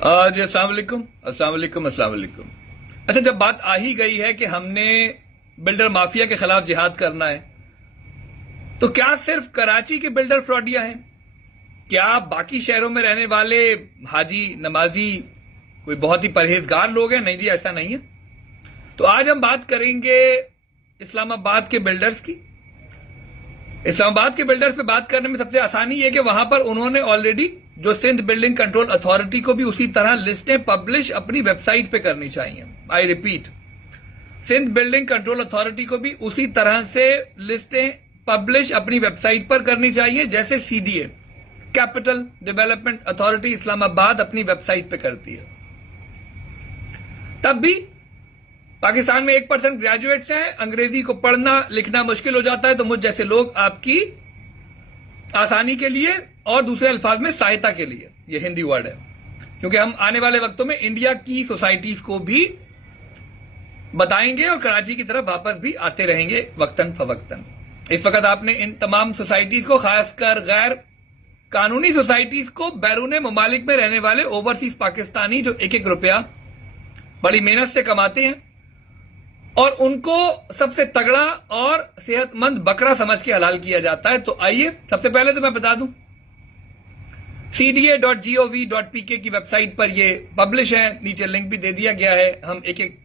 जी अस्सलाम वालेकुम, अस्सलाम वालेकुम, अस्सलाम वालेकुम। अच्छा, जब बात आ ही गई है कि हमने बिल्डर माफिया के खिलाफ जिहाद करना है, तो क्या सिर्फ कराची के बिल्डर फ्रॉडिया हैं? क्या बाकी शहरों में रहने वाले हाजी नमाजी कोई बहुत ही परहेजगार लोग हैं? नहीं जी, ऐसा नहीं है। तो आज हम बात करेंगे इस्लामाबाद के बिल्डर्स की। इस्लामाबाद के बिल्डर्स पे बात करने में सबसे आसानी है कि वहां पर उन्होंने ऑलरेडी जो सिंध बिल्डिंग कंट्रोल अथॉरिटी को भी उसी तरह लिस्टें पब्लिश अपनी वेबसाइट पे करनी चाहिए। I repeat, Sindh building control authority को भी उसी तरह से लिस्टें पब्लिश अपनी वेबसाइट पर करनी चाहिए जैसे CDA capital development authority Islamabad अपनी वेबसाइट पे करती है। तब भी पाकिस्तान में 1% ग्रेजुएट्स हैं, अंग्रेजी को पढ़ना लिखना मुश्किल हो जाता है, तो मुझ जैसे लोग आपकी आसानी के लिए और दूसरे अल्फाज में सहायता के लिए, ये हिंदी वर्ड है, क्योंकि हम आने वाले वक्तों में इंडिया की सोसाइटीज को भी बताएंगे और कराची की तरफ वापस भी आते रहेंगे वक्तन फवक्तन। इस वक्त आपने इन तमाम सोसाइटीज को, खासकर गैर कानूनी सोसाइटीज को, बैरून ममालिक में रहने वाले ओवरसीज पाकिस्तानी जो एक एक रुपया बड़ी मेहनत से कमाते हैं और उनको सबसे तगड़ा और सेहतमंद बकरा समझ के हलाल किया जाता है। तो आइए, सबसे पहले तो मैं बता दूं, cda.gov.pk की वेबसाइट पर ये पब्लिश है, नीचे लिंक भी दे दिया गया है। हम एक एक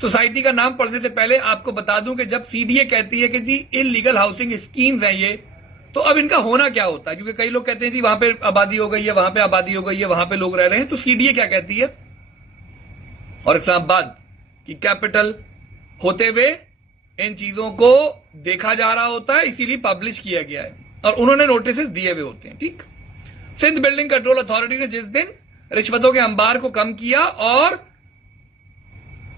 सोसाइटी का नाम पढ़ने से पहले आपको बता दूं कि जब सीडीए कहती है कि जी इलीगल हाउसिंग स्कीम्स हैं ये, तो अब इनका होना क्या होता है? क्योंकि कई लोग कहते हैं जी वहां पे आबादी हो गई है, वहां पे आबादी हो गई है, वहां पे लोग रह रहे हैं। तो सीडीए क्या कहती है? और इस्लामाबाद की कैपिटल होते हुए इन चीजों को देखा जा रहा होता है, इसीलिए पब्लिश किया गया है और उन्होंने नोटिस दिए हुए होते हैं। ठीक, सिंध बिल्डिंग कंट्रोल अथॉरिटी ने जिस दिन रिश्वतों के अंबार को कम किया और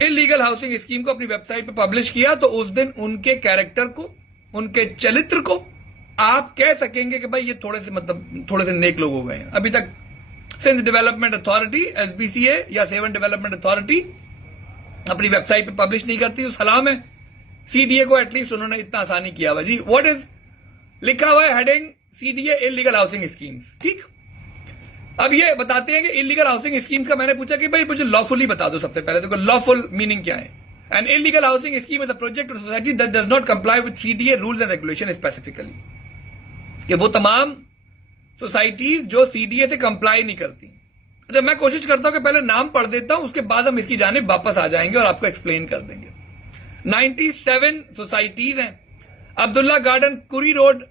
इलीगल हाउसिंग स्कीम को अपनी वेबसाइट पर पब्लिश किया, तो उस दिन उनके कैरेक्टर को, उनके चरित्र को आप कह सकेंगे कि भाई ये थोड़े से नेक लोग हो गए हैं। अभी तक सिंध डेवलपमेंट अथॉरिटी SBCA या सेवन डेवलपमेंट अथॉरिटी अपनी वेबसाइट पे पब्लिश नहीं करती, तो सलाम है सीडीए को, एटलीस्ट उन्होंने इतना आसानी किया हुआ। जी व्हाट इज लिखा हुआ है heading CDA illegal housing schemes. ठीक, अब ये बताते हैं कि इलीगल हाउसिंग स्कीम्स का मैंने पूछा कि भाई मुझे लॉफुली बता दो सबसे पहले, तो लॉफुल मीनिंग क्या है? An illegal housing scheme is a project और society that does not comply with CDA rules and regulation specifically, कि वो तमाम सोसाइटीज जो सीडीए से कंप्लाई नहीं करती। अच्छा, मैं कोशिश करता हूं कि पहले नाम पढ़ देता हूं, उसके बाद हम इसकी जानिब वापस आ जाएंगे और आपको एक्सप्लेन कर देंगे। 97 सोसाइटीज हैं। Abdullah garden Kuri road,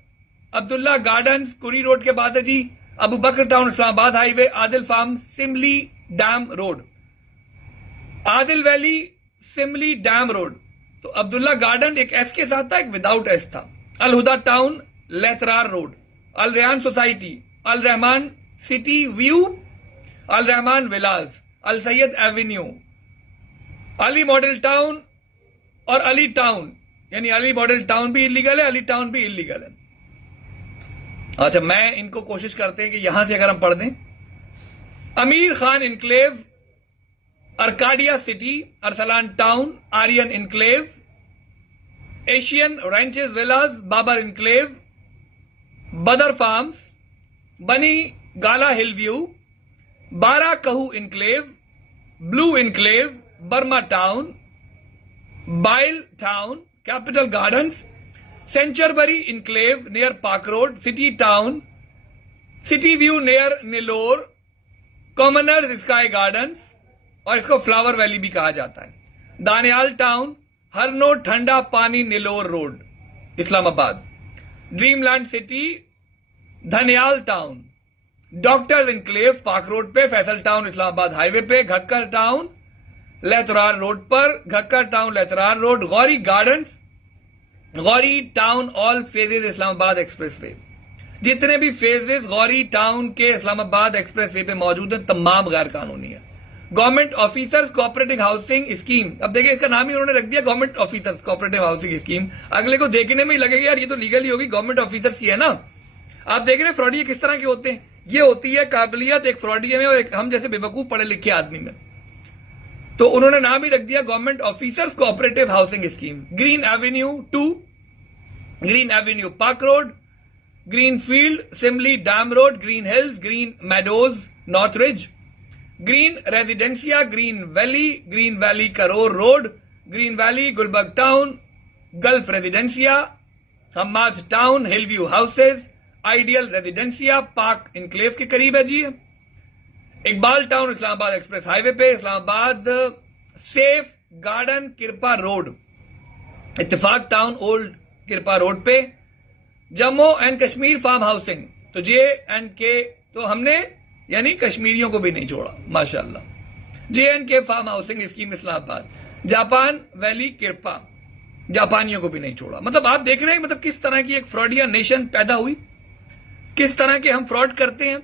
Abdullah garden Kuri road के बाद है जी Abu Bakar town Islamabad highway, Adil farm Simli dam road, Adil valley Simli dam road. तो अब्दुल्ला गार्डन एक एस के साथ था, एक विदाउट एस था। Al Huda town Lehtrar road, Al Rehan society, Al Rehman city view, Al Rehman villas, Al Syed avenue, Ali model town और अली टाउन, यानी अली मॉडल टाउन भी इलीगल है, अली टाउन भी इलीगल है। अच्छा, मैं इनको कोशिश करते हैं कि यहां से अगर हम पढ़ दें, Amir Khan enclave, Arcadia city, Arsalan town, Aryan enclave, Asian ranches villas, Babar enclave, Badar farms, Bani Gala hill view, Bara Kahu enclave, blue enclave, Burma town, बाइल टाउन, कैपिटल गार्डन्स, सेंचरबरी enclave near park road, city town, city view near Nilore, Commoners sky gardens, और इसको flower valley भी कहा जाता है, Daniyal town, Harno Thanda Pani Nilore road Islamabad, Dreamland city, Dhanial town, doctors enclave park road पे, Faisal town Islamabad highway पे, घक्कर टाउन लेतरार रोड पर, Ghakkar town Lehtrar road, Gauri gardens, Gauri town all phases Islamabad expressway. जितने भी फेजेज गौरी टाउन के इस्लामाबाद एक्सप्रेस वे पे मौजूद है तमाम गैर कानूनी है। Government officers cooperative housing scheme, अब देखिए इसका नाम ही उन्होंने रख दिया government officers cooperative housing scheme. अगले को देखने में ही लगेगा यार ये तो लीगल ही होगी, गवर्नमेंट ऑफिसर्स की है ना। आप देख रहे हैं फ्रॉडिये किस तरह के होते हैं। ये होती है काबिलियत एक फ्रॉडिये में और एक हम जैसे बेवकूफ पढ़े लिखे आदमी में। तो उन्होंने नाम ही रख दिया government officers cooperative housing scheme. Green avenue 2, green avenue park road, green field Simli dam road, green hills, green meadows, north ridge, green residencia, green valley Karor road, green valley Gulberg town, gulf residencia, Hammad town, hillview houses, ideal residencia, park enclave के करीब है जी। Iqbal town Islamabad express highway पे, Islamabad safe garden Kirpa road, Ittefaq town old Kirpa road पे, Jammu and Kashmir farm housing, तो JNK तो हमने यानी कश्मीरियों को भी नहीं छोड़ा माशाल्लाह। JNK farm housing scheme Islamabad, Japan valley किरपा, जापानियों को भी नहीं छोड़ा। मतलब आप देख रहे हैं मतलब किस तरह की एक फ्रॉडिया नेशन पैदा हुई, किस तरह के हम फ्रॉड करते हैं।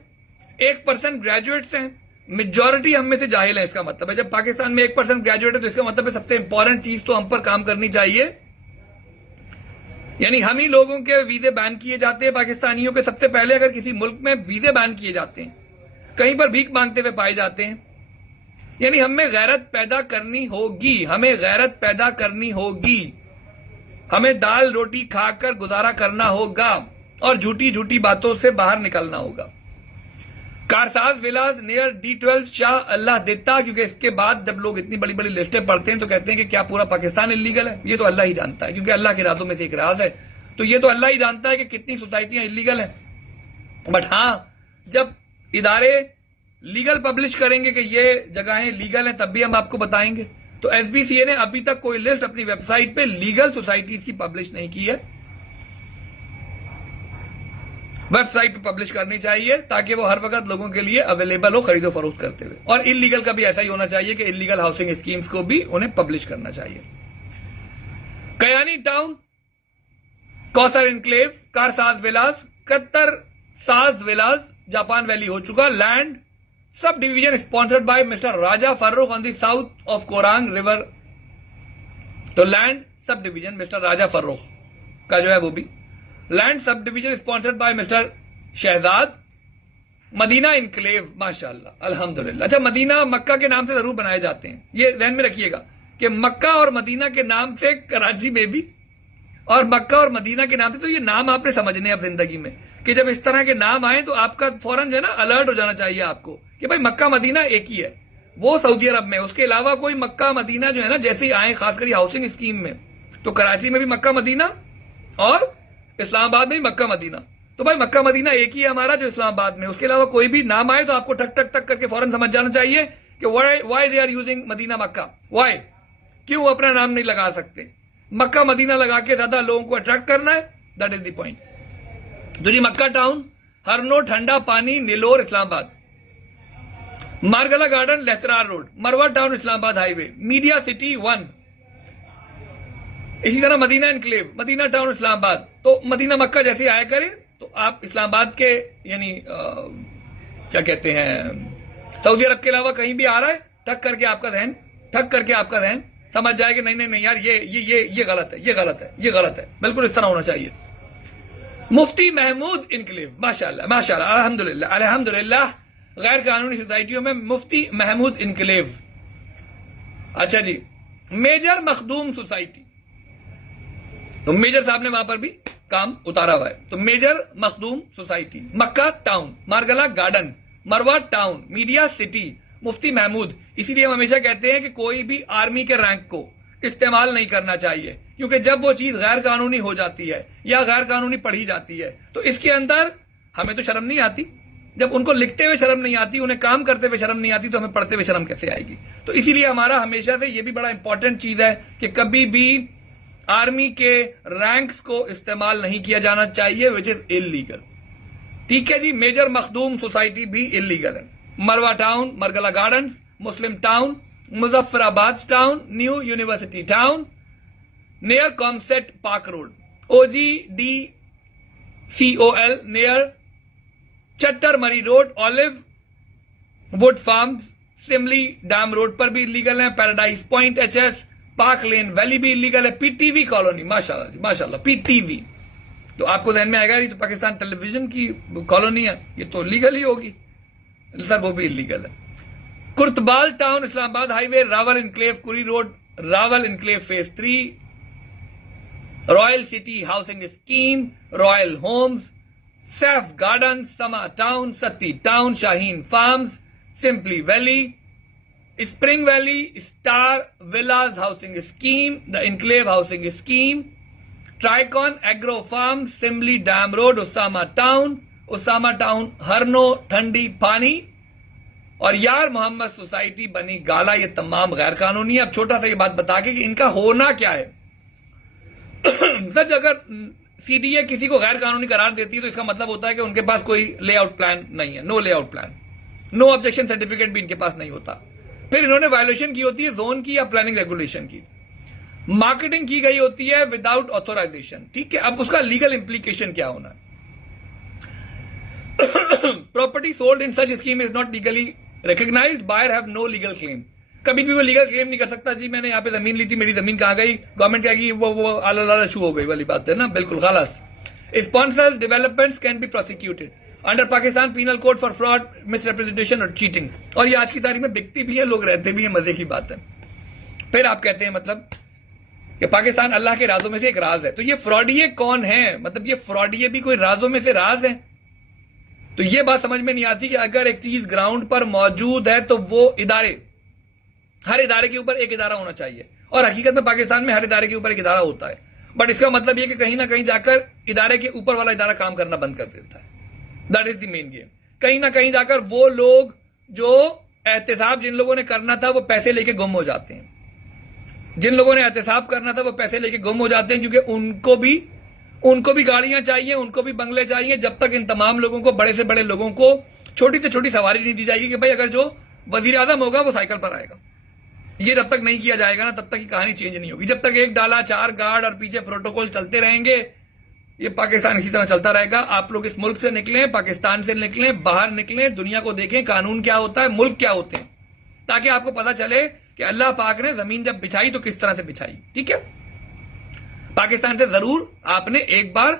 1% ग्रेजुएट्स हैं, मेजॉरिटी हम में से जाहिल है। इसका मतलब है जब पाकिस्तान में 1% ग्रेजुएट है तो इसका मतलब है सबसे इंपॉर्टेंट चीज तो हम पर काम करनी चाहिए, यानी हम ही लोगों के वीजे बैन किए जाते हैं पाकिस्तानियों के। सबसे पहले अगर किसी मुल्क में वीजे बैन किए जाते हैं, कहीं पर भीख मांगते हुए पाए जाते हैं, यानी हमें गैरत पैदा करनी होगी, हमें गैरत पैदा करनी होगी। हमें दाल रोटी खाकर गुजारा करना होगा और झूठी झूठी बातों से बाहर निकलना होगा। Karsaz villas near D12 Shah Allah Ditta, क्योंकि इसके बाद जब लोग इतनी बड़ी बड़ी लिस्टें पढ़ते हैं तो कहते हैं कि क्या पूरा पाकिस्तान इलीगल है। ये तो अल्लाह ही जानता है, क्योंकि अल्लाह के राजों में से एक राज है, तो ये तो अल्लाह ही जानता है कि कितनी सोसाइटियां इलीगल हैं। बट हाँ, जब इदारे लीगल पब्लिश करेंगे कि ये जगहें लीगल हैं तब भी हम आपको बताएंगे। तो SBCA ने अभी तक कोई लिस्ट अपनी वेबसाइट पे लीगल सोसाइटीज की पब्लिश नहीं की है, वेबसाइट पे पब्लिश करनी चाहिए ताकि वो हर वक्त लोगों के लिए अवेलेबल हो खरीदो फरोख्त करते हुए। और इलीगल का भी ऐसा ही होना चाहिए कि इलीगल हाउसिंग स्कीम्स को भी उन्हें पब्लिश करना चाहिए। Kayani town, Kausar enclave, Karsaz villas, कत्तर साज विलास, जापान वैली हो चुका। Land sub division sponsored by mister Raja Farrukh on the south of Korang river, तो land sub division mister Raja Farrukh का जो है वो भी। Land sub division sponsored by mister Shahzad. Madina enclave माशाल्लाह अल्हम्दुलिल्लाह। अच्छा, मदीना मक्का के नाम से जरूर बनाए जाते हैं, ये ध्यान में रखिएगा कि मक्का और मदीना के नाम से कराची में भी, और मक्का और मदीना के नाम से, तो ये नाम आपने समझने अब जिंदगी में कि जब इस तरह के नाम आए तो आपका फौरन जो है ना अलर्ट हो जाना चाहिए आपको कि भाई मक्का मदीना एक ही है, वो सऊदी अरब में। उसके अलावा कोई मक्का मदीना जो है ना जैसे ही आए, खासकर हाउसिंग स्कीम में, तो कराची में भी मक्का मदीना और इस्लामाबाद में भी मक्का मदीना, तो भाई मक्का मदीना एक ही है हमारा जो इस्लामाबाद में। उसके अलावा कोई भी नाम आए तो आपको टक टक टक करके फौरन समझ जाना चाहिए कि why they are using Medina Mecca, why, क्यों अपना नाम नहीं लगा सकते। मक्का मदीना लगा के ज्यादा लोगों को अट्रैक्ट करना है, दैट इज द पॉइंट। तो जी मक्का town, Harno, Thanda Pani, Nilore Islamabad, Margalla garden, Lehtrar road, Marwa town Islamabad highway, media city 1, इसी तरह मदीना इनक्लेव, मदीना टाउन इस्लामाबाद। तो मदीना मक्का जैसे आया करें तो आप इस्लामाबाद के यानी क्या कहते हैं, सऊदी अरब के अलावा कहीं भी आ रहा है, ठक करके आपका जहन समझ जाए कि नहीं नहीं नहीं यार ये गलत है, ये गलत है, ये गलत है, बिल्कुल इस तरह होना चाहिए। मुफ्ती महमूद इनक्लेव, माशाल्लाह माशाल्लाह अल्हम्दुलिल्लाह अल्हम्दुलिल्लाह, गैर कानूनी सोसाइटियों में मुफ्ती महमूद इनक्लेव। अच्छा जी, मेजर मखदूम सोसाइटी, तो मेजर साहब ने वहां पर भी काम उतारा हुआ है। तो मेजर मखदूम सोसाइटी, मक्का टाउन, मारगला गार्डन, मरवा टाउन, मीडिया सिटी, मुफ्ती महमूद। इसीलिए हम हमेशा कहते हैं कि कोई भी आर्मी के रैंक को इस्तेमाल नहीं करना चाहिए, क्योंकि जब वो चीज गैर कानूनी हो जाती है या गैर कानूनी पढ़ी जाती है तो इसके अंदर हमें तो शर्म नहीं आती। जब उनको लिखते हुए शर्म नहीं आती, उन्हें काम करते हुए शर्म नहीं आती, तो हमें पढ़ते हुए शर्म कैसे आएगी। तो इसीलिए हमारा हमेशा से ये भी बड़ा इंपॉर्टेंट चीज है कि कभी भी आर्मी के रैंक्स को इस्तेमाल नहीं किया जाना चाहिए, विच इज इलीगल। ठीक है जी, मेजर मखदूम सोसाइटी भी इलीगल है। Marwa town, Margalla gardens, Muslim town, Muzaffarabad town, new university town, near COMSATS park road, OGDCOL near Chattar Murree road, olive wood farm, Simli dam road पर भी इलीगल है। Paradise point HS, park lane valley भी illegal है। PTV colony, माशाल्लाह जी माशाल्लाह, PTV, तो आपको ध्यान में आएगा ये तो पाकिस्तान टेलीविजन की कॉलोनी है, ये तो लीगल ही होगी सर, वो भी इलीगल है। Kurtbal town Islamabad highway, Rawal enclave Kuri road, Rawal enclave phase 3, royal city housing scheme, royal homes, Saif garden, Sama town, Satti town, Shaheen farms, Simli valley, spring valley, star villas housing scheme, the enclave housing scheme, Tricon agro farm, Simli dam road, Usama town, Harno, Thandi पानी और यार Mohammad society बनी गाला। ये तमाम गैर कानूनी है। अब छोटा सा ये बात बता के कि इनका होना क्या है। सच, अगर सीडीए किसी को गैर कानूनी करार देती है तो इसका मतलब होता है कि उनके पास कोई लेआउट प्लान नहीं है, no layout plan, no objection certificate भी इनके पास नहीं होता। फिर इन्होंने वायोलेशन की होती है जोन की या प्लानिंग रेगुलेशन की, मार्केटिंग की गई होती है विदाउट ऑथोराइजेशन। ठीक है, अब उसका लीगल इंप्लीकेशन क्या होना है? Property sold in such scheme is not legally recognised, buyer have no legal claim. कभी भी वो लीगल क्लेम नहीं कर सकता, जी मैंने यहाँ पे जमीन ली थी, मेरी जमीन कहाँ गई, गवर्नमेंट कहेगी वो आला शू हो गई वाली बात है ना, बिल्कुल खालास। Sponsors developments can be prosecuted under Pakistan penal code for fraud, misrepresentation और चीटिंग। और ये आज की तारीख में बिकती भी है, लोग रहते भी है, मजे की बात है। फिर आप कहते हैं मतलब कि पाकिस्तान अल्लाह के राजों में से एक राज है। तो ये फ्रॉडिये कौन है? मतलब ये फ्रॉडिये भी कोई राजों में से राज है? तो ये बात समझ में नहीं आती कि अगर एक चीज ग्राउंड पर मौजूद है तो वो इदारे, हर इदारे के ऊपर एक इदारा होना चाहिए। और हकीकत में पाकिस्तान में हर इदारे के ऊपर एक इदारा होता है, बट इसका मतलब यह कि कहीं ना कहीं जाकर इदारे के ऊपर वाला इदारा काम करना बंद कर देता है। That is the main game. कहीं ना कहीं जाकर वो लोग जो एहतसाब जिन लोगों ने करना था वो पैसे लेके गुम हो जाते हैं। जिन लोगों ने एहतसाब करना था वो पैसे लेके गुम हो जाते हैं, क्योंकि उनको भी गाड़ियां चाहिए, उनको भी बंगले चाहिए। जब तक इन तमाम लोगों को, बड़े से बड़े लोगों को छोटी से छोटी सवारी नहीं दी जाएगी कि भाई अगर जो वजीर आजम होगा वो साइकिल पर आएगा, ये जब तक नहीं किया जाएगा ना तब तक की कहानी चेंज नहीं होगी। जब तक एक डाला चार गार्ड और पीछे प्रोटोकॉल चलते रहेंगे, ये पाकिस्तान इसी तरह चलता रहेगा। आप लोग इस मुल्क से निकलें, पाकिस्तान से निकलें, बाहर निकलें, दुनिया को देखें कानून क्या होता है, मुल्क क्या होते हैं, ताकि आपको पता चले कि अल्लाह पाक ने जमीन जब बिछाई तो किस तरह से बिछाई। ठीक है, पाकिस्तान से जरूर आपने एक बार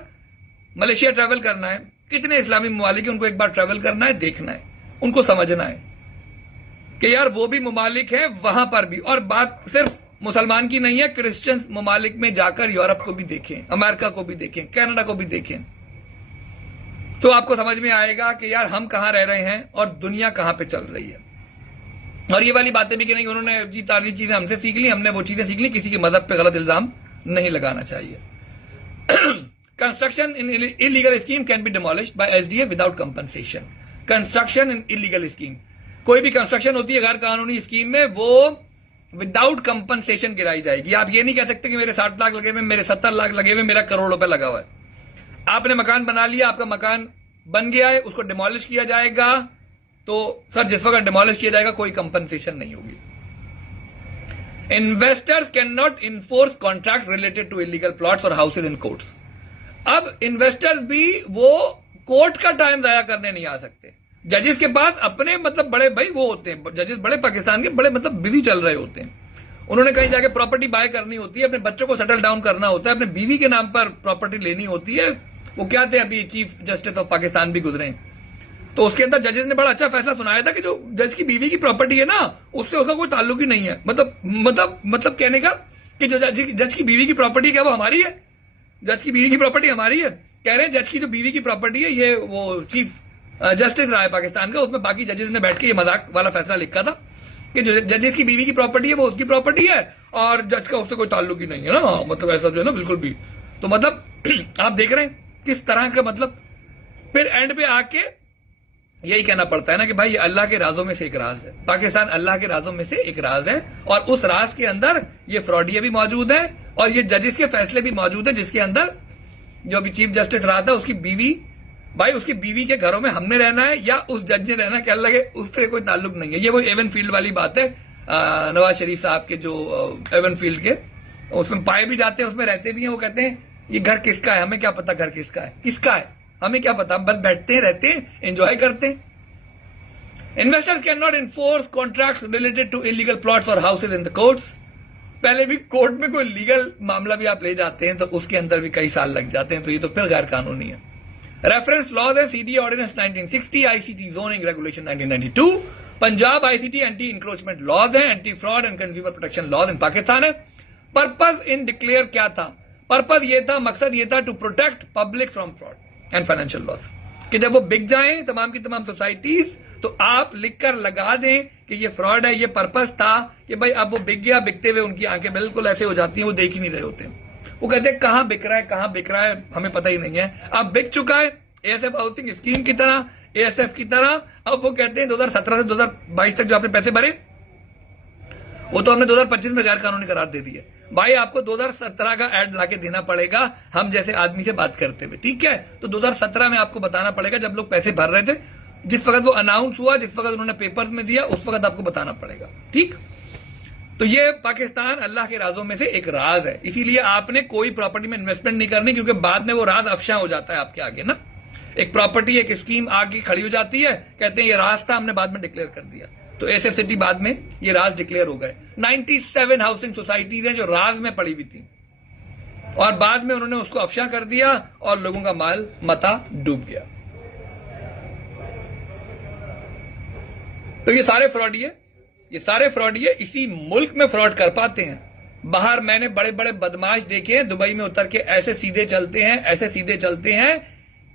मलेशिया ट्रैवल करना है, कितने इस्लामी ममालिक है उनको एक बार ट्रैवल करना है, देखना है, उनको समझना है कि यार वो भी ममालिक है वहां पर भी। और बात सिर्फ मुसलमान की नहीं है, क्रिश्चियन ममालिक में जाकर यूरोप को भी देखें, अमेरिका को भी देखें, कनाडा को भी देखें, तो आपको समझ में आएगा कि यार हम कहां रह रहे हैं और दुनिया कहां पे चल रही है। और ये वाली बातें भी कि नहीं उन्होंने जी ताजी चीजें हमसे सीख ली, हमने वो चीजें सीख ली, किसी के मजहब पे गलत इल्जाम नहीं लगाना चाहिए। Construction in illegal scheme can be demolished by SDA without compensation. Construction in illegal scheme, कोई भी कंस्ट्रक्शन होती है गैर कानूनी स्कीम में, वो विदाउट कंपनसेशन गिराई जाएगी। आप ये नहीं कह सकते कि मेरे 60 लाख लगे हुए, मेरे 70 लाख लगे हुए, मेरा करोड़ रुपए लगा हुआ है। आपने मकान बना लिया, आपका मकान बन गया है, उसको डिमोलिश किया जाएगा, तो सर जिस वक्त डिमोलिश किया जाएगा कोई कंपनसेशन नहीं होगी। Investors can not enforce contract related to illegal plots और हाउसेज इन कोर्ट्स। अब इन्वेस्टर्स भी वो कोर्ट का टाइम जाया करने नहीं आ सकते। जजेस के पास अपने मतलब बड़े भाई वो होते हैं, जजेस बड़े पाकिस्तान के बड़े मतलब बिजी चल रहे होते हैं। उन्होंने कहीं जाके प्रॉपर्टी बाय करनी होती है, अपने बच्चों को सेटल डाउन करना होता है, अपने बीवी के नाम पर प्रॉपर्टी लेनी होती है। वो क्या थे, अभी चीफ जस्टिस ऑफ पाकिस्तान भी गुजरे, तो उसके अंदर जजेस ने बड़ा अच्छा फैसला सुनाया था कि जो जज की बीवी की प्रॉपर्टी है ना, उससे उसका कोई ताल्लुक ही नहीं है। मतलब कहने का कि जो जज की बीवी की प्रॉपर्टी क्या वो हमारी है? जज की बीवी की प्रॉपर्टी हमारी है? कह रहे हैं जज की जो बीवी की प्रॉपर्टी है ये वो चीफ जस्टिस रहा है पाकिस्तान का, उसमें बाकी जजेस ने बैठ के ये मजाक वाला फैसला लिखा था कि जो जजेस की बीवी की प्रॉपर्टी है वो उसकी प्रॉपर्टी है और जज का उससे कोई ताल्लुक ही नहीं है ना। मतलब ऐसा जो है ना बिल्कुल भी, तो मतलब आप देख रहे हैं किस तरह का मतलब। फिर एंड पे आके यही कहना पड़ता है ना कि भाई ये अल्लाह के राजों में से एक राज है, पाकिस्तान अल्लाह के राजों में से एक राज है, और उस राज के अंदर ये फ्रॉडिये भी मौजूद है और ये जजेस के फैसले भी मौजूद है, जिसके अंदर जो अभी चीफ जस्टिस रहा था उसकी बीवी, भाई उसकी बीवी के घरों में हमने रहना है या उस जज ने रहना, क्या लगे उससे कोई ताल्लुक नहीं है। ये वो एवन फील्ड वाली बात है, नवाज शरीफ साहब के जो एवन फील्ड के, उसमें पाए भी जाते हैं, उसमें रहते भी हैं। वो कहते हैं ये घर किसका है, हमें क्या पता घर किसका है, किसका है हमें क्या पता, हम बस बैठते हैं, रहते हैं, एंजॉय करते हैं। Investors can not enforce contracts related to illegal plots और हाउसेज इन द कोर्ट्स। पहले भी कोर्ट में कोई लीगल मामला भी आप ले जाते हैं तो उसके अंदर भी कई साल लग जाते हैं, तो ये तो फिर गैर कानूनी है। रेफरेंस लॉज है CD ordinance 1960, ICT zoning regulation 1992, Punjab ICT anti encroachment laws है, anti fraud and consumer protection laws in Pakistan है। पर्पज इन डिक्लेयर क्या था? पर्पज ये था, मकसद ये था to protect public from fraud and financial loss, कि जब वो बिक जाएं तमाम की तमाम सोसाइटीज तो आप लिखकर लगा दें कि ये फ्रॉड है, ये पर्पस था कि भाई अब वो बिक गया, बिकते हुए उनकी आंखें बिल्कुल ऐसे हो जाती हैं, वो देख ही नहीं रहे होते। वो कहते हैं कहां बिक रहा है, कहां बिक रहा है, हमें पता ही नहीं है। अब बिक चुका है एएसएफ हाउसिंग स्कीम की तरह, एएसएफ की तरह। अब वो कहते हैं 2017 से 2022 तक जो आपने पैसे भरे वो तो हमने 2025 में गैर कानूनी करार दे दिए। भाई आपको 2017 का ऐड लाके देना पड़ेगा, हम जैसे आदमी से बात करते हुए, ठीक है। तो 2017 में आपको बताना पड़ेगा जब लोग पैसे भर रहे थे, जिस वक्त वो अनाउंस हुआ, जिस वक्त उन्होंने पेपर्स में दिया, उस वक्त आपको बताना पड़ेगा, ठीक। तो ये पाकिस्तान अल्लाह के राजों में से एक राज है, इसीलिए आपने कोई प्रॉपर्टी में इन्वेस्टमेंट नहीं करनी, क्योंकि बाद में वो राज अफशा हो जाता है आपके आगे ना। एक प्रॉपर्टी, एक स्कीम आगे खड़ी हो जाती है, कहते हैं ये राज था, हमने बाद में डिक्लेयर कर दिया। तो एसएफ सिटी बाद में ये राज डिक्लेयर हो गए। 97 हाउसिंग सोसाइटीज हैं जो राज में पड़ी हुई थी, और बाद में उन्होंने उसको अफशा कर दिया और लोगों का माल मता डूब गया। तो ये सारे फ्रॉडी है, इसी मुल्क में फ्रॉड कर पाते हैं। बाहर मैंने बड़े बड़े बदमाश देखे हैं, दुबई में उतर के ऐसे सीधे चलते हैं,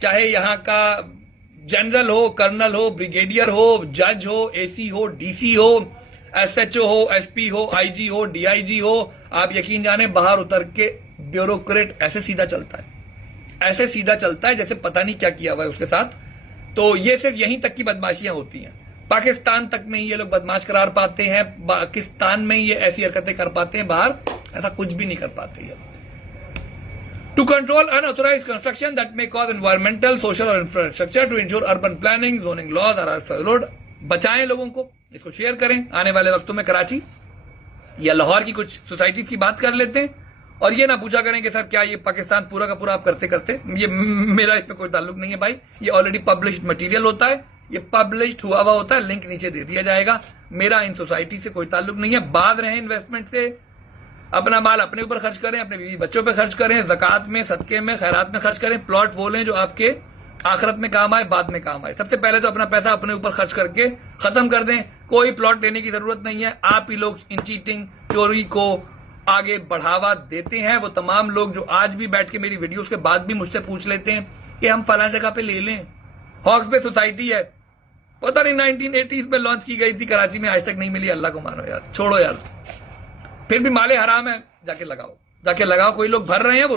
चाहे यहां का जनरल हो, कर्नल हो, ब्रिगेडियर हो, जज हो, एसी हो, डीसी हो, एसएचओ हो, एसपी हो, आईजी हो, डीआईजी हो, आप यकीन जाने बाहर उतर के ब्यूरोक्रेट ऐसे सीधा चलता है जैसे पता नहीं क्या किया हुआ है उसके साथ। तो ये सिर्फ यहीं तक की बदमाशियां होती हैं, पाकिस्तान तक में ही ये लोग बदमाश करार पाते हैं, पाकिस्तान में ही ये ऐसी हरकतें कर पाते हैं, बाहर ऐसा कुछ भी नहीं कर पाते हैं। To control unauthorized construction that may cause environmental, social or infrastructure to ensure urban planning, zoning laws are followed। बचाएं लोगों को, इसको शेयर करें। आने वाले वक्तों में कराची या लाहौर की कुछ सोसाइटीज की बात कर लेते हैं, और ये ना पूछा करें कि सर क्या ये पाकिस्तान पूरा का पूरा आप करते, ये मेरा इसमें कोई ताल्लुक नहीं है भाई। ये ऑलरेडी पब्लिश्ड मटेरियल होता है, ये पब्लिश्ड हुआ होता है, लिंक नीचे दे दिया जाएगा। मेरा इन सोसाइटी से कोई ताल्लुक नहीं है। बात रहे इन्वेस्टमेंट से, अपना माल अपने ऊपर खर्च करें, अपने बीवी बच्चों पे खर्च करें, ज़कात में, सदके में, खैरात में खर्च करें। प्लॉट वो लें जो आपके आखिरत में काम आए, बाद में काम आए। सबसे पहले तो अपना पैसा अपने ऊपर खर्च करके खत्म कर दें। कोई प्लॉट लेने की जरूरत नहीं है। आप ही लोग इन चीटिंग, चोरी को आगे बढ़ावा देते हैं। वो तमाम लोग जो आज भी बैठ के मेरी वीडियोस के बाद भी मुझसे पूछ लेते हैं कि हम फला जगह पे ले लें, हॉक्स पे सोसाइटी है, पता नहीं 1980s में लॉन्च की गई थी कराची में, आज तक नहीं मिली। अल्लाह को मानो यार, छोड़ो यार, फिर भी माले हराम है, जाके लगाओ। कोई लोग भर रहे हैं, वो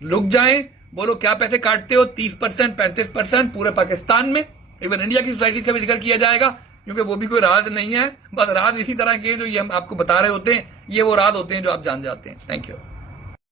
रुक जाएं। बोलो क्या पैसे काटते हो, 30%, 35% पूरे पाकिस्तान में। इवन इंडिया की सोसाइटी का भी जिक्र किया जाएगा, क्योंकि वो भी कोई राज नहीं है। बस राज इसी तरह के जो ये हम आपको बता रहे होते हैं, ये वो राज होते हैं जो आप जान जाते हैं। Thank you.